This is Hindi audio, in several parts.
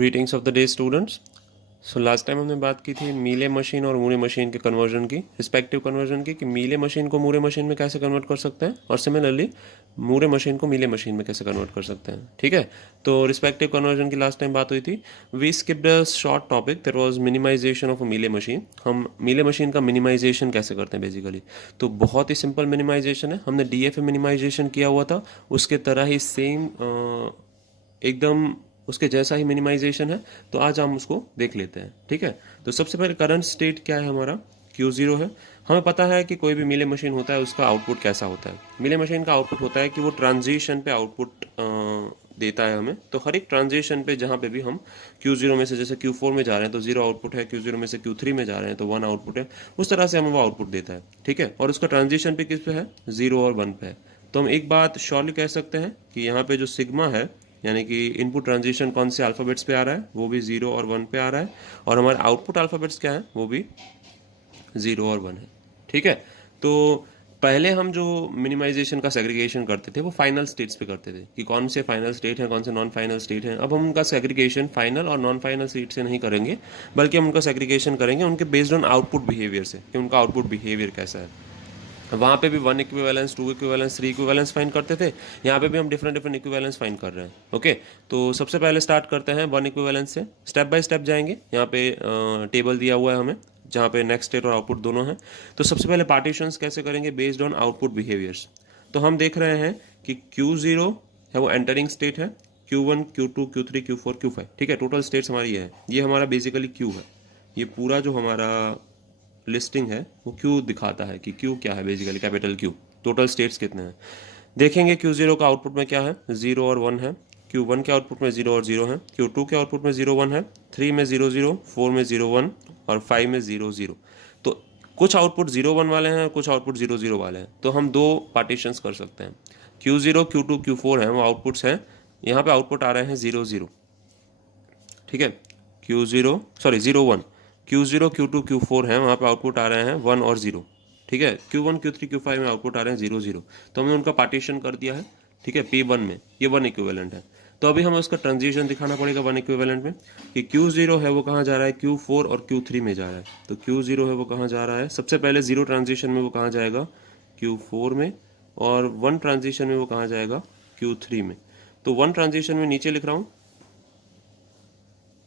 Greetings of the day students. So last time हमने बात की थी मीले मशीन और मूरे मशीन के कन्वर्जन की, रिस्पेक्टिव कन्वर्जन की, कि मीले मशीन को मूरे मशीन में कैसे कन्वर्ट कर सकते हैं और सिमिलरली मूरे मशीन को मीले मशीन में कैसे कन्वर्ट कर सकते हैं। ठीक है, तो रिस्पेक्टिव कन्वर्जन की लास्ट टाइम बात हुई थी। We skipped a short topic that was minimization of a Mealy machine. हम मीले मशीन का मिनिमाइजेशन कैसे करते हैं बेसिकली, तो बहुत ही सिंपल मिनिमाइजेशन है। हमने डीएफए मिनिमाइजेशन किया हुआ था, उसके तरह ही सेम एकदम उसके जैसा ही मिनिमाइजेशन है। तो आज हम उसको देख लेते हैं। ठीक है, तो सबसे पहले करंट स्टेट क्या है हमारा, Q0 है। हमें पता है कि कोई भी मिले मशीन होता है उसका आउटपुट कैसा होता है। मिले मशीन का आउटपुट होता है कि वो ट्रांजिशन पे आउटपुट देता है हमें। तो हर एक ट्रांजिशन पे जहाँ पे भी हम Q0 में से जैसे Q4 में जा रहे हैं तो 0 आउटपुट है, Q0 में से Q3 में जा रहे हैं तो 1 आउटपुट है, उस तरह से हमें वो आउटपुट देता है। ठीक है, और उसका ट्रांजिशन पे किस पे है, 0 और 1 पे है। तो हम एक बात श्योरली कह सकते हैं कि यहाँ पे जो सिग्मा है, यानी कि इनपुट ट्रांजिशन कौन से अल्फ़ाबेट्स पे आ रहा है, वो भी 0 और 1 पे आ रहा है, और हमारे आउटपुट अल्फ़ाबेट्स क्या है, वो भी 0 और 1 है। ठीक है, तो पहले हम जो मिनिमाइजेशन का सेग्रीगेशन करते थे वो फाइनल स्टेट्स पे करते थे कि कौन से फाइनल स्टेट हैं, कौन से नॉन फाइनल स्टेट हैं। अब हम उनका सेग्रीगेशन फाइनल और नॉन फाइनल स्टेट से नहीं करेंगे, बल्कि हम उनका सेग्रीगेशन करेंगे उनके बेस्ड ऑन आउटपुट बिहेवियर से, कि उनका आउटपुट बिहेवियर कैसा है। वहाँ पे भी 1 इक्विवेलेंस, 2 इक्विवेलेंस, 3 इक्विवेलेंस फाइंड करते थे। यहाँ पे भी हम डिफरेंट डिफरेंट इक्विवेलेंस फाइंड कर रहे हैं। ओके, तो सबसे पहले स्टार्ट करते हैं 1 इक्विवेलेंस से, स्टेप बाय स्टेप जाएंगे। यहाँ पे टेबल दिया हुआ है हमें जहाँ पे नेक्स्ट स्टेट और आउटपुट दोनों हैं। तो सबसे पहले पार्टीशंस कैसे करेंगे, बेस्ड ऑन आउटपुट बिहेवियर्स। तो हम देख रहे हैं कि Q0 है वो एंटरिंग स्टेट है, Q1, Q2, Q3, Q4, Q5। ठीक है, टोटल स्टेट्स हमारी ये हमारा बेसिकली Q है। ये पूरा जो हमारा लिस्टिंग है वो क्यू दिखाता है कि क्यू क्या है, basically capital Q. Total states कितने हैं देखेंगे। Q0 का आउटपुट में क्या है, 0 और 1 है। Q1 के आउटपुट में 0 और 0 है। Q2 के आउटपुट में 0 1 है। 3 में 0 0, 4 में 0 1 और 5 में 0 0। तो कुछ आउटपुट 0 1 वाले हैं, कुछ आउटपुट 0 0 वाले हैं। तो हम दो पार्टीशंस कर सकते हैं। Q0, Q2, Q4 हैं वो आउटपुट्स हैं। यहाँ पे आउटपुट आ रहे हैं 0 0। ठीक है, Q0 sorry 0 1, Q0, Q2, Q4 हैं, वहाँ पे आउटपुट आ रहे हैं 1 और 0। ठीक है, Q1, Q3, Q5 में आउटपुट आ रहे हैं 0 0। तो हमने उनका पार्टीशन कर दिया है। ठीक है, P1 में ये 1 इक्विवेलेंट है। तो अभी हमें उसका ट्रांजिशन दिखाना पड़ेगा 1 इक्विवेलेंट में, कि Q0 है वो कहाँ जा रहा है, Q4 और Q3 में जा रहा है। तो Q0 है वो कहाँ जा रहा है, सबसे पहले 0 ट्रांजिशन में वो कहाँ जाएगा, Q4 में, और 1 ट्रांजिशन में वो कहाँ जाएगा, Q3 में। तो 1 ट्रांजिशन में नीचे लिख रहा हूँ।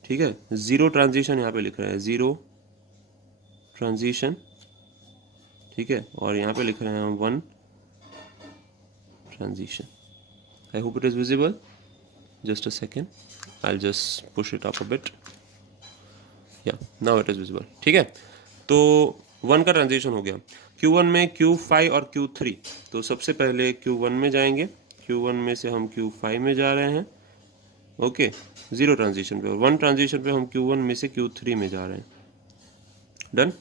ठीक है, 0 ट्रांजिशन यहाँ पे लिख रहे हैं, 0 ट्रांजिशन। ठीक है, और यहाँ पे लिख रहे हैं हम 1 transition. I hope it is visible. Just a second, I just push it up a bit. या नाउ इट इज विजिबल। ठीक है, तो 1 का ट्रांजिशन हो गया। Q1 में Q5 और Q3। तो सबसे पहले Q1 में जाएंगे, Q1 में से हम Q5 में जा रहे हैं। ओके, 0 ट्रांजिशन पे, और 1 ट्रांजिशन पे हम Q1 में से Q3 में जा रहे हैं। डन।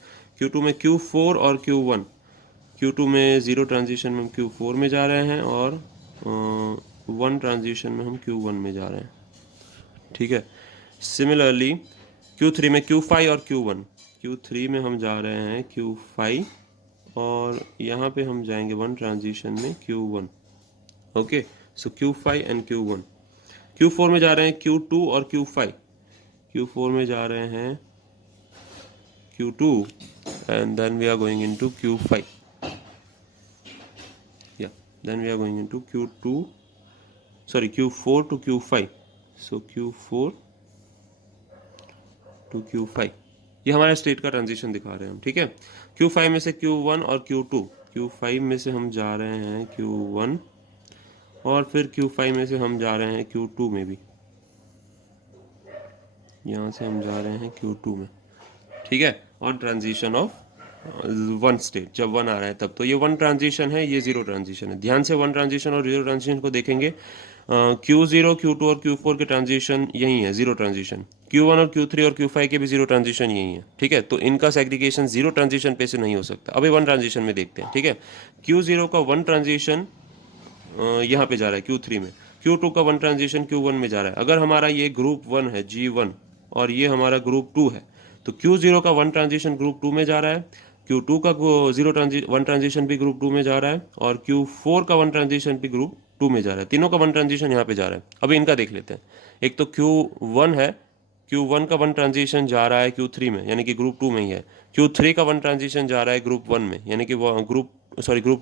Q2 में Q4 और Q1। Q2 में 0 ट्रांजिशन में हम Q4 में जा रहे हैं, और 1 ट्रांजिशन में हम Q1 में जा रहे हैं। ठीक है, सिमिलरली Q3 में Q5 और Q1। Q3 में हम जा रहे हैं Q5, और यहाँ पे हम जाएंगे 1 ट्रांजिशन में Q1। Okay, so Q5 and Q1। Q4 में जा रहे हैं Q2 और Q5। Q4 में जा रहे हैं Q2 and then we are going into Q5. Yeah, then we are going into Q2, sorry Q4 to Q5. So Q4 to Q5, ये हमारे स्टेट का ट्रांजिशन दिखा रहे हैं हम। ठीक है, Q5 में से Q1 और Q2। Q5 में से हम जा रहे हैं Q1, और फिर Q5 में से हम जा रहे हैं Q2 में भी। यहाँ से हम जा रहे हैं Q2 में। ठीक है, ऑन ट्रांजिशन ऑफ 1 स्टेट, जब 1 आ रहा है तब। तो ये 1 ट्रांजिशन है, ये 0 ट्रांजिशन है। ध्यान से 1 ट्रांजिशन और 0 ट्रांजिशन को देखेंगे। Q0, Q2 और Q4 के ट्रांजिशन यही है, 0 ट्रांजिशन। Q1 और Q3 और Q5 के भी 0 ट्रांजिशन यही है। ठीक है, तो इनका सेग्रीगेशन 0 ट्रांजिशन पे से नहीं हो सकता। अभी 1 ट्रांजिशन में देखते हैं। ठीक है, Q0 का 1 ट्रांजिशन यहाँ पे जा रहा है Q3 में। Q2 का 1 ट्रांजिशन Q1 में जा रहा है। अगर हमारा ये ग्रुप 1 है, G1, और ये हमारा ग्रुप 2 है, तो Q0 का 1 ट्रांजिशन ग्रुप 2 में जा रहा है, Q2 का 1 ट्रांजिशन भी ग्रुप 2 में जा रहा है, और Q4 का 1 ट्रांजिशन भी ग्रुप 2 में जा रहा है। तीनों का 1 ट्रांजिशन यहाँ पे जा रहा है। अभी इनका देख लेते हैं। एक तो Q1 है, Q1 का वन ट्रांजिशन जा रहा है Q3 में, यानी कि ग्रुप 2 में ही है। Q3 का वन ट्रांजिशन जा रहा है ग्रुप 1 में, यानी कि वो ग्रुप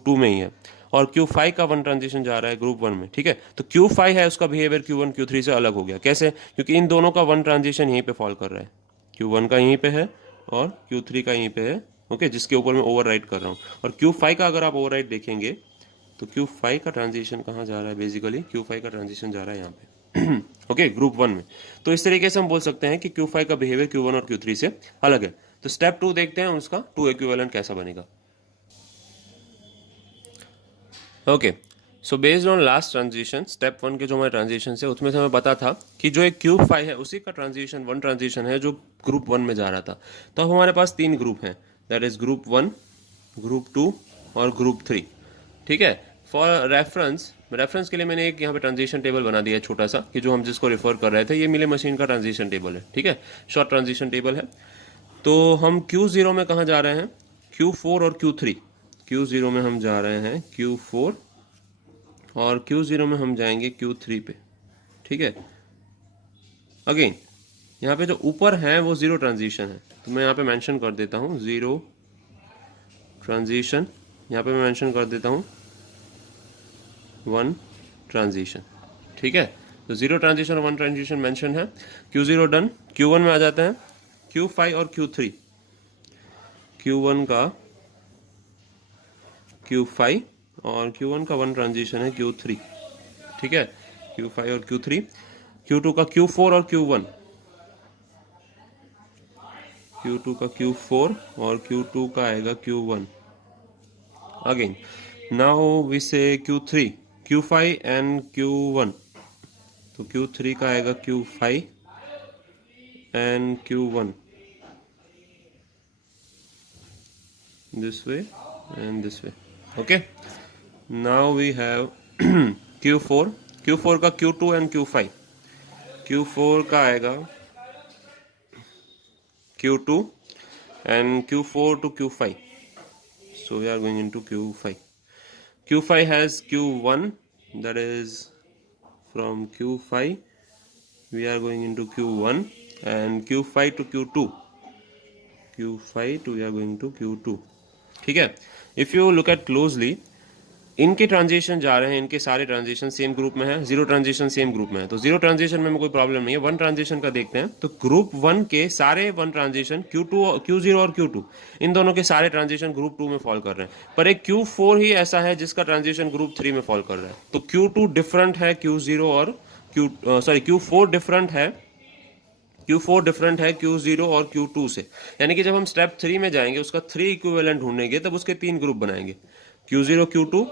2 में ही है। और Q5 का वन ट्रांजिशन जा रहा है ग्रुप 1 में, ठीक है। तो Q5 है, उसका बिहेवियर Q1 Q3 से अलग हो गया। कैसे? क्योंकि इन दोनों का वन ट्रांजिशन यहीं पे फॉल कर रहा है, Q1 का यहीं पे है और Q3 का यहीं पे है, ओके, जिसके ऊपर मैं ओवरराइड कर रहा हूँ। और Q5 का अगर आप ओवरराइड देखेंगे तो Q5 का ट्रांजिशन कहाँ जा रहा है? बेसिकली Q5 का ट्रांजिशन जा रहा है यहाँ पे, ओके, ग्रुप 1 में। तो इस तरीके से हम बोल सकते हैं कि Q5 का बिहेवियर Q1 और Q3 से अलग है। तो स्टेप 2 देखते हैं उसका 2 इक्विवेलेंट कैसा बनेगा। Okay, so based on last transition, step 1 के जो हमारे ट्रांजिशन है उसमें से हमें पता था कि जो एक Q5 है उसी का ट्रांजिशन वन ट्रांजिशन है जो ग्रुप 1 में जा रहा था। तो अब हमारे पास 3 ग्रुप हैं, दैट इज ग्रुप 1, ग्रुप 2 और ग्रुप 3, ठीक है। फॉर रेफरेंस के लिए मैंने एक यहाँ पे ट्रांजिशन टेबल बना दिया है छोटा सा, कि जो हम जिसको रेफर कर रहे थे, ये मिले मशीन का ट्रांजिशन टेबल है, ठीक है, शॉर्ट ट्रांजिशन टेबल है। तो हम Q0 में कहाँ जा रहे हैं? Q4 और Q3। Q0 में हम जा रहे हैं Q4 और Q0 में हम जाएंगे Q3 पे, ठीक है। अगेन यहाँ पे जो ऊपर है वो जीरो ट्रांजिशन है, तो मैं यहाँ पे मेंशन कर देता हूँ जीरो ट्रांजिशन, यहाँ पे मैं मेंशन कर देता हूँ वन ट्रांजिशन, ठीक है। तो जीरो ट्रांजिशन और वन ट्रांजिशन मेंशन है। Q0 done. Q1 में आ जाते हैं, Q5 और Q3। Q1 का Q5 और Q1 का वन ट्रांजिशन है Q3, ठीक है, Q5 और Q3। Q2 का Q4 और Q1, Q2 का Q4 और Q2 का आएगा Q1। अगेन नाउ वी से Q3, Q5 एंड Q1, तो Q3 का आएगा Q5 and Q1, this way and this way, okay. Now we have Q4 का Q2 and Q5, Q4 का आएगा Q2 and Q4 to Q5, so we are going into Q5. Q5 has Q1, that is from Q5 we are going into Q1 and Q5 to Q2, Q5 to we are going to Q2, ठीक है। If you look at closely, इनके ट्रांजिशन जा रहे हैं, इनके सारे ट्रांजिशन सेम ग्रुप में है, जीरो ट्रांजिशन सेम ग्रुप में है, तो जीरो ट्रांजिशन में कोई प्रॉब्लम नहीं है। वन ट्रांजिशन का देखते हैं, तो ग्रुप 1 के सारे वन ट्रांजिशन Q0 और Q2, इन दोनों के सारे ट्रांजिशन ग्रुप 2 में फॉल कर रहे हैं, पर एक Q4 ही ऐसा है जिसका ट्रांजिशन ग्रुप 3 में फॉल कर रहा है। तो Q2 डिफरेंट है Q0 और Q4 डिफरेंट है, Q4 डिफरेंट है Q0 और Q2 से। यानी कि जब हम स्टेप 3 में जाएंगे, उसका 3 इक्विवेलेंट ढूंढेंगे, तब उसके 3 ग्रुप बनाएंगे, Q0 Q2,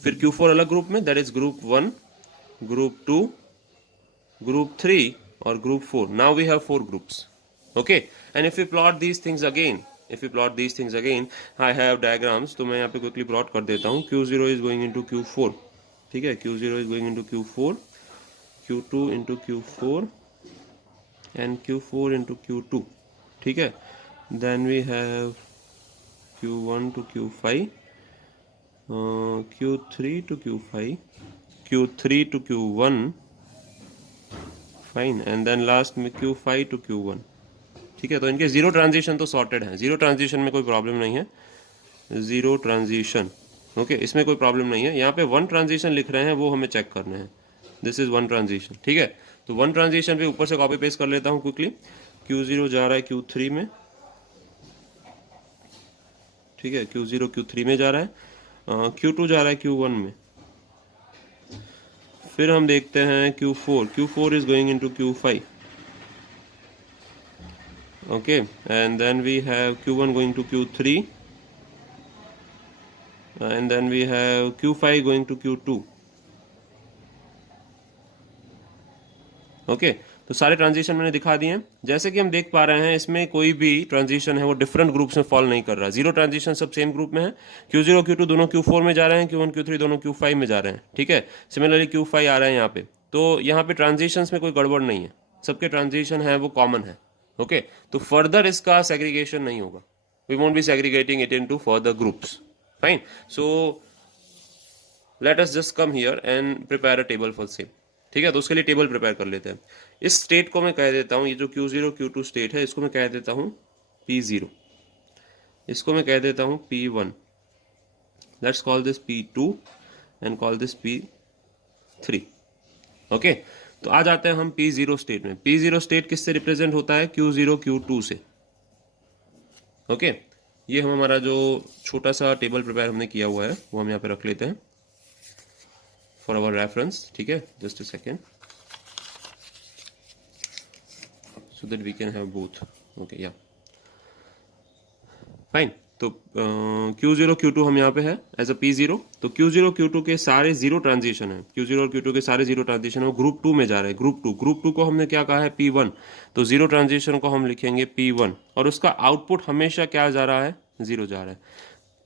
फिर Q4 अलग ग्रुप में, that is group 1, group 2, group 3 और group 4। Now we have 4 groups, okay. And if you plot these things again, I have diagrams, तो मैं यहाँ पे क्विकली प्लॉट कर देता हूँ। Q0 is going into Q4, ठीक है, Q0 is going into Q4, Q2 into Q4 and Q4 into Q2, ठीक है। then we have Q1 to Q5, Q3 to Q5, Q3 to Q1, fine, and then last में Q5 to Q1, ठीक है। तो इनके जीरो ट्रांजिशन तो सॉर्टेड है, जीरो ट्रांजिशन में कोई प्रॉब्लम नहीं है, जीरो ट्रांजिशन, ओके, इसमें कोई प्रॉब्लम नहीं है। यहाँ पे वन ट्रांजिशन लिख रहे हैं, वो हमें चेक करने हैं, दिस इज वन ट्रांजिशन, ठीक है। तो वन ट्रांजिशन पे ऊपर से कॉपी पेस्ट कर लेता हूँ क्विकली। Q0 जा रहा है Q3 में, ठीक है, Q0 Q3 में जा रहा है, Q2 जा रहा है Q1 में। फिर हम देखते हैं Q4 is going into Q5, okay, and then we have Q1 going to Q3 and then we have Q5 going to Q2, okay. तो सारे ट्रांजिशन मैंने दिखा दिए हैं। जैसे कि हम देख पा रहे हैं, इसमें कोई भी ट्रांजिशन है वो डिफरेंट ग्रुप्स में फॉल नहीं कर रहा। जीरो ट्रांजिशन सब सेम ग्रुप में है, Q0 Q2 दोनों Q4 में जा रहे हैं, Q1 Q3 दोनों Q5 में जा रहे हैं, ठीक है। सिमिलरली Q5 आ रहा है यहाँ पे, तो यहाँ पे ट्रांजिशंस में कोई गड़बड़ नहीं है, सबके ट्रांजिशन है वो कॉमन है, ओके। तो फर्दर इसका सेग्रीगेशन नहीं होगा, we won't be segregating it into further groups, fine. So let us just come here and prepare a table for same, ठीक है, तो उसके लिए टेबल प्रिपेयर कर लेते हैं। इस स्टेट को मैं कह देता हूँ, ये जो Q0 Q2 स्टेट है, इसको मैं कह देता हूँ P0, इसको मैं कह देता हूँ P1, let's call this P2 and call this P3। Okay, तो आ जाते हैं हम P0 स्टेट में। P0 स्टेट किससे रिप्रेजेंट होता है? Q0 Q2 से। ओके, ये हम हमारा जो छोटा सा टेबल प्रिपेयर हमने किया हुआ है वो हम यहाँ पे रख लेते हैं फॉर आवर रेफरेंस। ठीक है, just a second, so that we can have both. Okay, yeah, fine। तो Q0 Q2 हम यहाँ पे है एज अ P0। तो Q0 Q2 के सारे जीरो ट्रांजिशन है, Q0 और Q2 के सारे जीरो ट्रांजिशन है वो ग्रुप 2 में जा रहे हैं। ग्रुप टू को हमने क्या कहा है? P1। तो जीरो ट्रांजिशन को हम लिखेंगे P1 और उसका आउटपुट हमेशा क्या जा रहा है? 0 जा रहा है।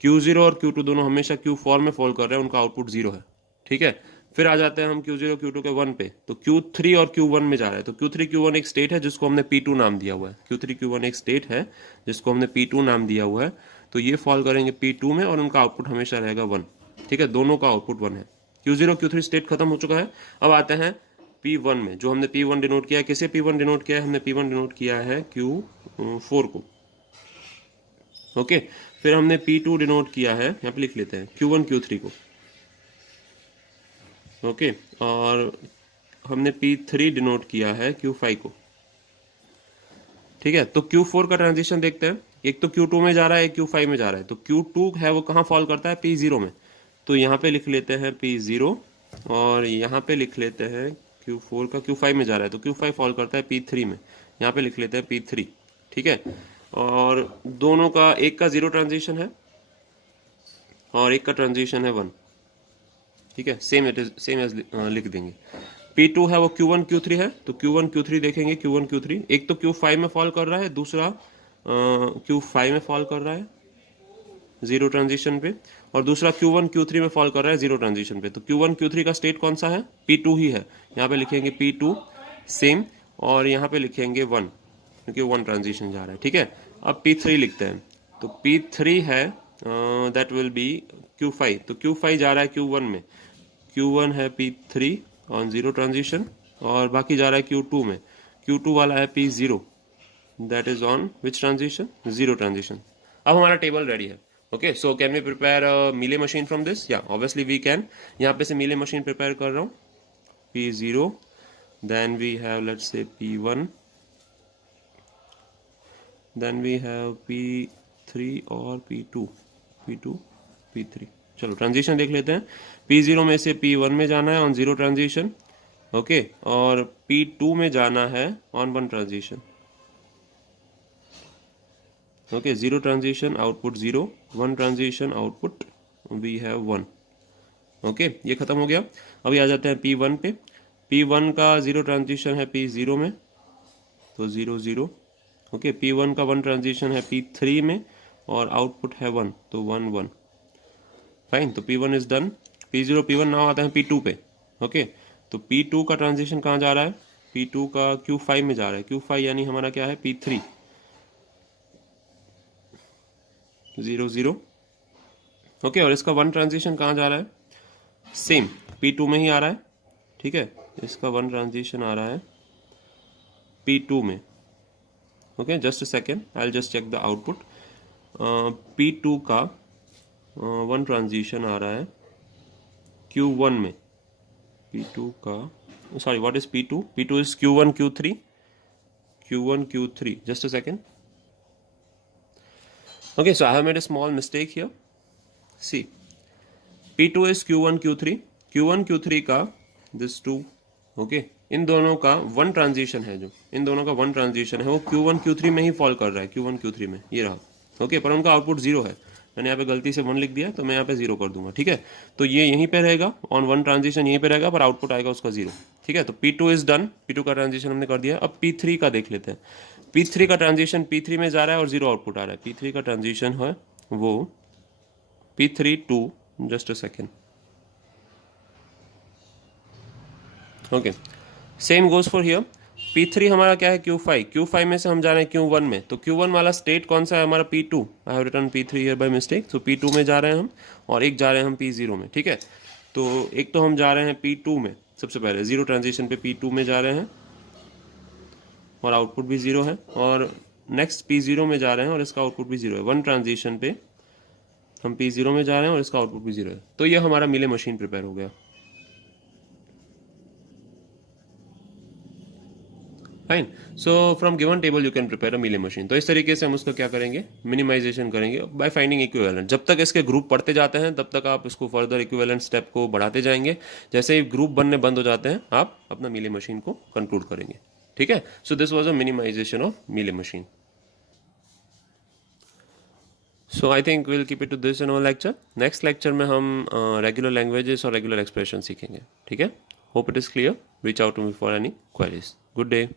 Q0 और Q2 दोनों हमेशा Q4 में फॉल कर रहे हैं, उनका आउटपुट 0 है। ठीक है, फिर आ जाते हैं हम Q0 Q2 के 1 पे। तो Q3 और Q1 में जा रहा है। तो Q3 Q1 एक स्टेट है जिसको हमने P2 नाम दिया हुआ है। Q3 Q1 एक स्टेट है जिसको हमने P2 नाम दिया हुआ है। तो ये फॉल करेंगे P2 में और उनका आउटपुट हमेशा रहेगा 1। ठीक है, दोनों का आउटपुट 1 है। Q0 Q3 स्टेट खत्म हो चुका है। अब आते हैं P1 में, जो हमने P1 डिनोट किया है। किसे P1 डिनोट किया है? हमने P1 डिनोट किया है Q4 को। ओके, फिर हमने P2 डिनोट किया है, यहाँ पे लिख लेते हैं Q1 Q3 को। ओके, और हमने P3 डिनोट किया है Q5 को। ठीक है, तो Q4 का ट्रांजिशन देखते हैं। एक तो Q2 में जा रहा है, एक Q5 में जा रहा है। तो Q2 है वो कहाँ फॉल करता है? P0 में। तो यहाँ पे लिख लेते हैं P0 और यहाँ पे लिख लेते हैं Q4 का Q5 में जा रहा है तो Q5 फॉल करता है P3 में, यहाँ पे लिख लेते हैं P3। ठीक है, और दोनों का, एक का जीरो ट्रांजिशन है और एक का ट्रांजिशन है 1। ठीक है, same it is same as लिख देंगे। P2 है वो Q1 Q3 है। तो Q1 Q3 देखेंगे, Q1 Q3 एक तो Q5 में फॉल कर रहा है, दूसरा Q5 में फॉल कर रहा है जीरो ट्रांजिशन पे, और दूसरा Q1 Q3 में फॉल कर रहा है जीरो ट्रांजिशन पे। तो Q1 Q3 का स्टेट कौन सा है? P2 ही है। यहाँ पे लिखेंगे P2 सेम और यहाँ पे लिखेंगे 1 क्योंकि 1 ट्रांजिशन जा रहा है। ठीक है, अब P3 लिखते हैं। तो P3 है दैट विल बी Q5। तो Q5 जा रहा है Q1 में, Q1 है P3 ऑन जीरो ट्रांजिशन और बाकी जा रहा है Q2 में। Q2 वाला है P0 that is on which transition? Zero transition. अब हमारा टेबल रेडी है। Okay, so can we prepare Mealy machine from this? या ऑब्वियसली वी कैन। यहाँ पे से मीले मशीन प्रिपेयर कर रहा हूँ। P0, then we have let's say P1, then we have P3 और P2, P3। चलो ट्रांजिशन देख लेते हैं। P0 में से P1 में जाना है ऑन जीरो ट्रांजिशन। ओके, और P2 में जाना है on 1 transition. Okay, zero transition output 0, 1 transition output we have 1। Okay, ये खत्म हो गया। अभी आ जाते हैं P1 पे। P1 का जीरो ट्रांजिशन है P0 में, तो 0 0। ओके, P1 का 1 ट्रांजिशन है P3 में और आउटपुट है 1, तो 1 1। फाइन, तो P1 is done. P0 P1 now आता है P2 पे। ओके, तो P2 का ट्रांजिशन कहाँ जा रहा है? P2 का Q5 में जा रहा है। Q5 यानी हमारा क्या है? P3, 0 0। ओके, और इसका 1 ट्रांजिशन कहाँ जा रहा है? सेम P2 में ही आ रहा है। ठीक है, इसका 1 ट्रांजिशन आ रहा है P2 में। Okay, just a second, I will just check the output. P2 का 1 ट्रांजिशन आ रहा है Q1 में। P2 का, sorry, what is P2? P2 is Q1 Q3, Q1 Q3, just a second. Okay, so I have made a small mistake here. See, P2 is Q1 Q3, Q1 Q3 का this 2, okay, इन दोनों का 1 ट्रांजिशन है, जो इन दोनों का 1 ट्रांजिशन है वो Q1 Q3 में ही फॉल कर रहा है, Q1 Q3 में, ये रहा। ओके, पर उनका आउटपुट 0 है। मैंने यहाँ पे गलती से 1 लिख दिया तो मैं यहाँ पे 0 कर दूंगा। ठीक है, तो ये यहीं पे रहेगा, ऑन 1 ट्रांजिशन यहीं पे रहेगा, पर आउटपुट आएगा उसका 0। ठीक है, तो P2 इज डन, P2 का ट्रांजिशन हमने कर दिया। अब P3 का देख लेते हैं। P3 का ट्रांजिशन P3 में जा रहा है और 0 आउटपुट आ रहा है। P3 का ट्रांजिशन है वो P3 2, just a second. Okay, same goes for here. P3 हमारा क्या है? Q5, Q5 में से हम जा रहे हैं Q1 में। तो Q1 वाला स्टेट कौन सा है हमारा? P2। I have written P3 here by mistake. So P2 में जा रहे हैं हम और एक जा रहे हैं हम P0 में। ठीक है, तो एक तो हम जा रहे हैं P2 में सबसे पहले जीरो ट्रांजिशन पे P2 में जा रहे हैं और आउटपुट भी ज़ीरो है, और नेक्स्ट P0 में जा रहे हैं और इसका आउटपुट भी ज़ीरो है। वन ट्रांजिशन पे हम P0 में जा रहे हैं और इसका आउटपुट भी ज़ीरो है। तो ये हमारा मीले मशीन प्रिपेयर हो गया। Fine. So from given table you can prepare a Mealy machine. तो इस तरीके से हम उसका क्या करेंगे, मिनिमाइजेशन करेंगे बाय फाइंडिंग इक्विवेलेंट। जब तक इसके ग्रुप पढ़ते जाते हैं तब तक आप इसको फर्दर इक्विवेलेंट स्टेप को बढ़ाते जाएंगे। जैसे ही ग्रुप बनने बंद हो जाते हैं आप अपना मीले मशीन को कंक्लूड करेंगे। ठीक है। So this was a minimization of Mealy machine. So I think will keep it to this in our lecture. Next lecture में हम रेगुलर लैंग्वेजेस और रेगुलर एक्सप्रेशन सीखेंगे। ठीक है। Hope it is clear. Reach out to me for any queries. Good day.